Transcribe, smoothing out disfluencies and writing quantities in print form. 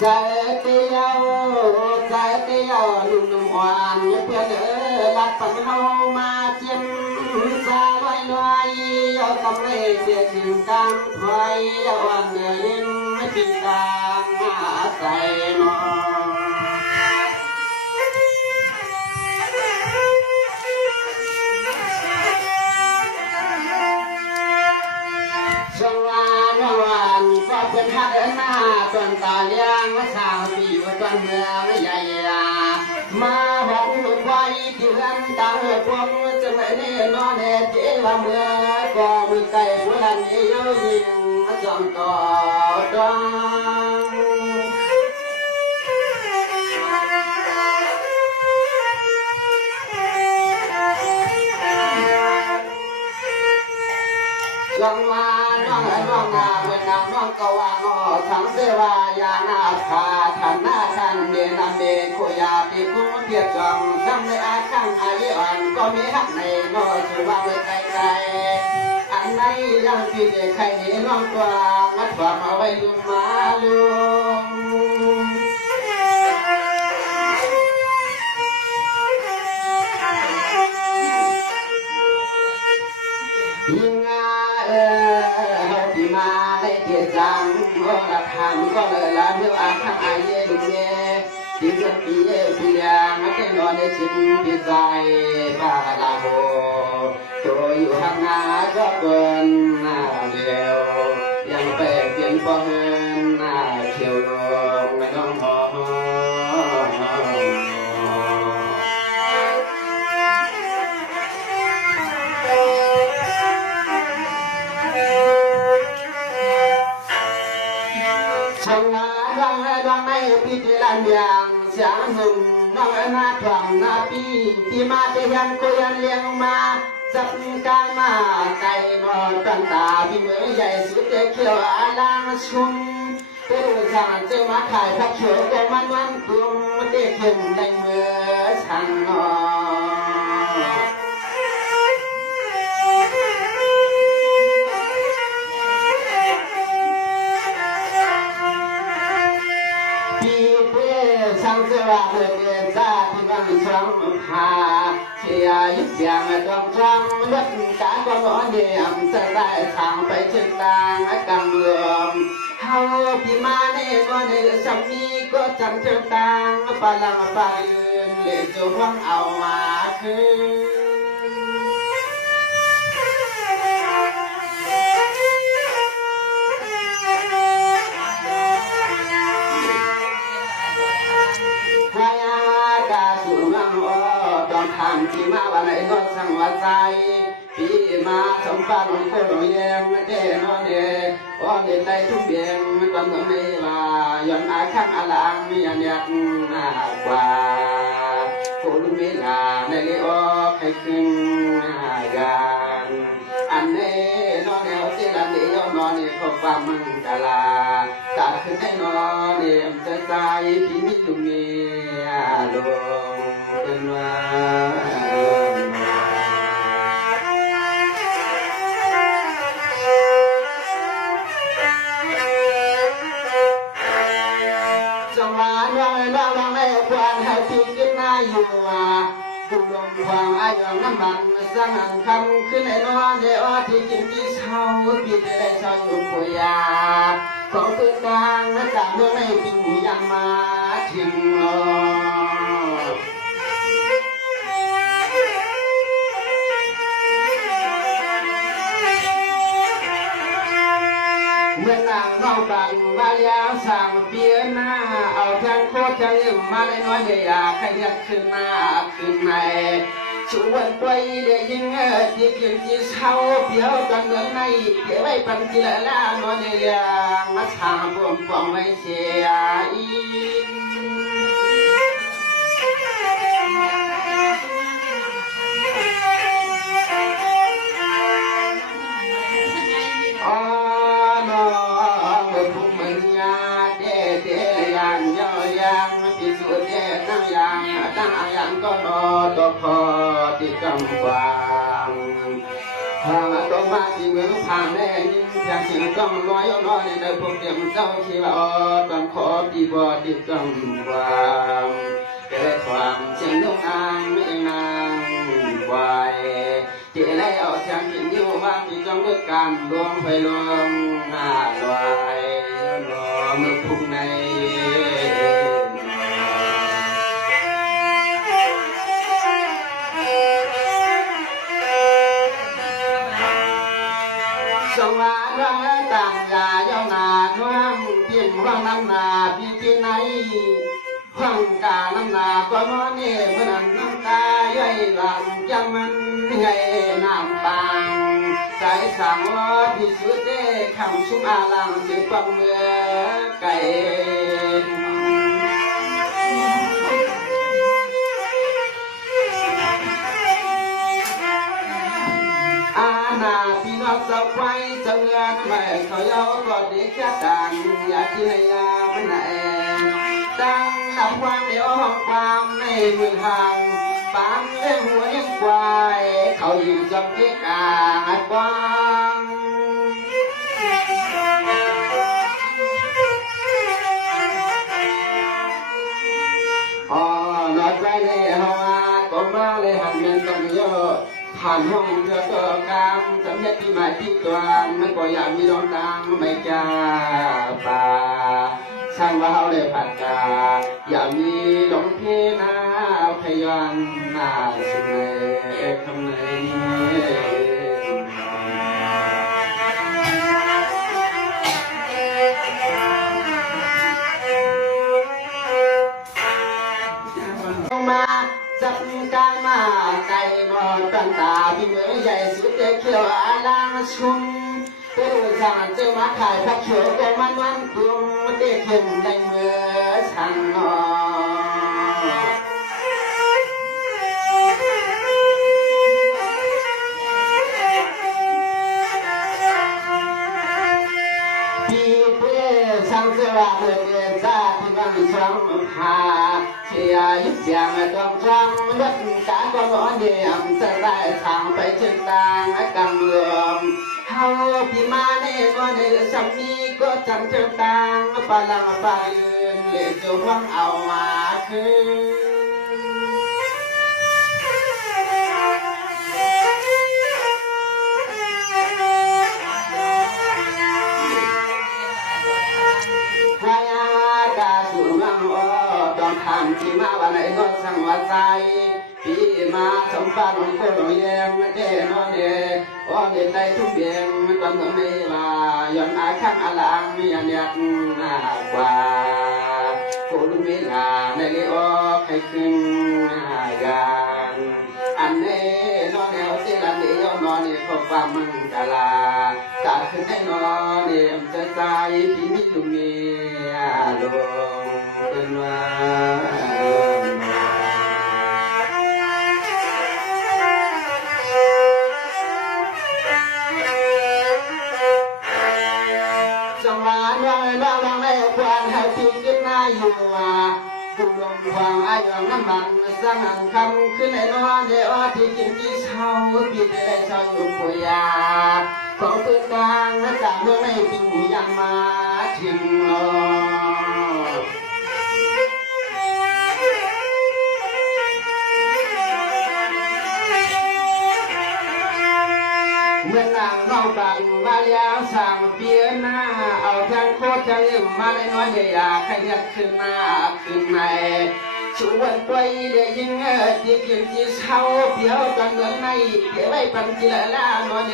Saya tiao lùng hoàn nhưพื่อนlạc phận hậu mà chiếm xa loài loài cầm lệ địa chìm cam thoái hoàn lên tình đang say nóเป็นฮักหน้าตอนตาเลี้ยงสาวปีตอนเมืองใหญ่มาบังไว้ที่เรือนตาพวกจะไม่ได้นอนเหตุเมื่อก็มือไก่หัวหลังเยี่ยวยิงจอมต่อดังลองมาน้องนาเป็นนางน้องกวางอทั้งเสวายานาคาทันนาทันเดนันเดโคยาปีคุ้มเทียบจองจำในอาคังอายุอ่อนก็มีฮักในนอชื่อว่าไว้ไกลอันไหนยังพี่เด็กใครเห็นน้องตัวงัดความเอาไว้ลุมมาลุมยิ่งเราที่มาในเดียจังก็หลักฐานก็เลยละเมื่ออ่านข้างไอเย่ดูเย่ที่เรื่องปีเย่ปียังไม่ได้นอนในชิ้นปีใจบ้าลาโบตัวอยู่ข้างหน้าก็เกินหน้าเดียวยังไปเปลี่ยนปองหน้าเขียวลงไม่ต้องมองช่างงานดังในพิธีลานยังเสียงหนุ่มน้องนาทองนาปีที่มาเตียนก็ยันเลี้ยงมาจับกายมาไก่นอนตั้งตาพี่มือใหญ่สุดเขียวอาลางชุ่มเพื่อสั่งเจ้ามาขายผักเขียวก็มันวันกุมเด็กเข็มในมือช่างนอช่างเสือเพื่อซาที่บังช่างหาเชียร์ยึดเสียงดวงช่างรถการก็ร้อนเดียมจะได้ทางไปเชิงต่างกังลมเฮาพี่มาในก็ในสามีก็จำเชิงต่างปาลังปายืนเลี้ยงหวังเอามาคืนทางที่มาวันไหนก็สั่งว่าใจพี่มาสมบัติของคนเลี้ยงเจ้นอนเอ๋ก็เห็นได้ทุกเบียงตอนนั้นไม่ว่าย้อนอาข้างอาลังมีอันยักหน้ากว่าคนไม่ลาในเลี้ยงให้ขึ้นกันอันนี้นอนเอ๋ที่ละเลี้ยงนอนเอ๋ขอความมั่งกะลาจากขึ้นให้นอนเอ๋จะใจพี่มีลุงเมียลงเป็นว่าจังหวะน้องไม่ควรให้ทิ้งยึดหน้าอยู่กุลงความอายุน้ำมันสร้างคำขึ้นในนอนเดี๋ยวที่กินที่เช่าพี่ได้เช่าอยู่คุยาของตื่นดังจากเมื่อไม่ปิงยังมาทิ้งเมื่อนางน้องบังมาแล้วสั่งเปียหน้าเอาแทงโคตรจะลืมมาในน้อยอยากให้ยัดขึ้นหน้าขึ้นในชวนไปเดี๋ยวยิงที่ขึ้นที่เช่าเพียวกันเมืองในเก็บไว้ปันทีละล้านน้อยเลี้ยงมาทางบวมฟองไว้เชียอีตั้งอย่างก็รอตัวพอที่กำวางทางตัวมาที่เมืองผ่านแน่ยิ่งจากสิ่งต้องน้อยน้อยในพวกเดียมเจ้าที่ว่าตอนขอ ดีบ่ดีต้องความเกิดความเสียงนกนางไม่นางไว้เจริญเอาเสียงกินอยู่บ้างที่จ้องด้วยการลวงไฟลวงหน้าลอยรอมือพุ่งในสว่างร่างต่างยาเย้านาท้องเพียงว่างน้ำนาพี่ที่ไหนห้องกาน้ำนาก็นอนเนี่ยเมื่อนั้นน้ำตาย่อยหลังจังมันให้น้ำปางสายสั่งว่าที่สุดเด้คำชุ่มอาลังสิฟังเมื่อไก่อาณาพี่น้องเจ้าไฟเจ้าเงินไม่เขาเย้าก็เด็กแค่ต่างอยากที่ในยามไหนตั้งนำความเดียวห้องความในมือห่างปางเลี้ยงหัวเลี้ยงควายเขาอยู่จำที่กาดกว้างอ๋อนอดใจในห้องก็มาเลยหันเงินต้องเยอะผ่านห้องเธอก็กามสำเร็จที่หมายที่ตัวมันก็อยากมีดวงตาไม่จ้าป่าช่างว่าเขาเลยผัดกาอย่ามีหลงเพนาพยานหน้าสุเมคำไหนมาจับกายมาไก่นอนตั้งตาพี่เหมือใหญ่สุดเด็กเขียวอาลางชุ่มตัวสั่งเจ้ามาขายผักเขียวก็มันวันกลุ่มเด็กเข็มในเมื่อช่างนอพี่เพื่อช่างเสื้อเพื่อเดินซาที่บ้านช่างหาเชียร์ยิ่งเสียงต้องช่างรักการก็ร้อนเดียมจะได้ทางไปเชิงต่างกังเมืองเฮาพี่มาในก็ในสามีก็จำเจ้าต่างปาลังปาเอือนเลยจะหวังเอามาคืนพยากาสุนังอ้อต้องทำที่มาวันไหนก็สั่งว่าใจพี่มาสมบัติของคนแยงเจ้นอนเดอ้อเด็ดใจทุกเบียงตอนนั้นไม่มาย้อนอาข้างอลังมีอันยักหน้ากว่าคนไม่ลาในเลี้ยให้ขึ้นกันอันนี้นอนแนวที่ละนี้ย้อนนอนนี่พบความมึงกะลาจากขึ้นให้นอนนี่จะใจพี่มีลุงเมียลงเป็นว่ากุลงวางอายุน้ำมันสร้างคำขึ้นในนอนเดี๋ยวที่กินที่เช้าพี่ได้เช้าอยู่คุยาของพื้นกลางจากเมื่อไม่ปิงยังมาถึงเมื่อนางน้องบังมาแล้วสั่งเปียหน้าเอาทางโคตรจะลืมมาในน้อยอยากให้เรียกขึ้นหน้าขึ้นในชวนไปเดี๋ยวยิงที่กินที่เช้าเพียวจังเมืองในเพียวไว้ปันจิละละน้อย